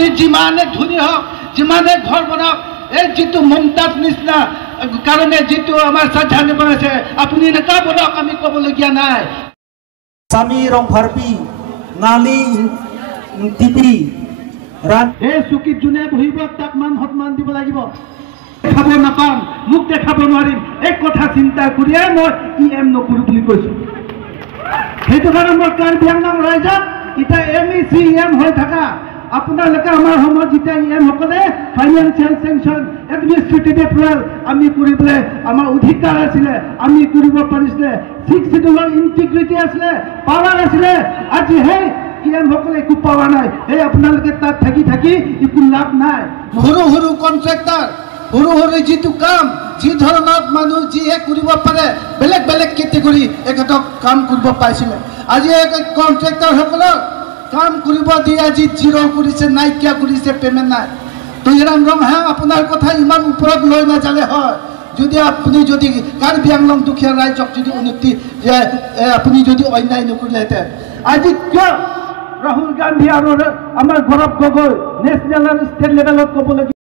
আপুনি যিমানে ধনী হওক, যিমানে ঘৰ বনাওক, এই যিটো মমতাজ নিচিনা কাৰণে যিটো আমাৰ শ্ৰদ্ধাঞ্জলি বনাইছে, আপুনি এনেকুৱা বনাওক, আমি ক'বলগীয়া নাই। স্বামী ৰং ভাৰপি নালি টিপি এই চকীত যোনে বহিব তাক মান সন্মান দিব লাগিব। খাব নাপাম, মোক দেখাব নোৱাৰিম, এই কথা চিন্তা কৰিয়ে মই EM নকৰোঁ বুলি কৈছোঁ। সেইটো কাৰণে মই কাৰ্বি আংলং ৰাইজক এতিয়া MEC EM হৈ থকা আপোনালোকে আমাৰ সময়ত যেতিয়া EM সকলে ফাইনেন্সিয়েল চেংচন, এডমিনিষ্ট্ৰেটিভ এপ্ৰুভেল আমি কৰিবলৈ আমাৰ অধিকাৰ আছিলে, আমি কৰিব পাৰিছিলে, 6 শিডিউলৰ ইণ্টিগ্ৰিটি আছিলে, পাৱাৰ আছিলে। আজি সেই EM সকলে একো পোৱা নাই। সেই আপোনালোকে তাত থাকি থাকি একো লাভ নাই। সৰু সৰু কণ্ট্ৰেক্টাৰ, সৰু সৰু যিটো কাম, যি ধৰণৰ মানুহ যিহে কৰিব পাৰে, বেলেগ বেলেগ কেটেগৰী এখেতক কাম কৰিব পাইছিলে। আজি কণ্ট্ৰেক্টাৰসকলক কাম কৰিব দি আজি জিৰ' কৰিছে, নাইকিয়া কৰিছে, পে'মেণ্ট নাই। তুহিৰাম ৰংহা আপোনাৰ কথা ইমান ওপৰত লৈ নাযালে হয় যদি আপুনি যদি কাৰ্বি আংলং দুখীয়া ৰাইজক যদি উন্নতি আপুনি যদি অন্যায় নকৰিলেহেঁতেন। আজি কিয় ৰাহুল গান্ধী আৰু আমাৰ গৌৰৱ গগৈ নেশ্যনেল আৰু ষ্টেট লেভেলত ক'বলগীয়া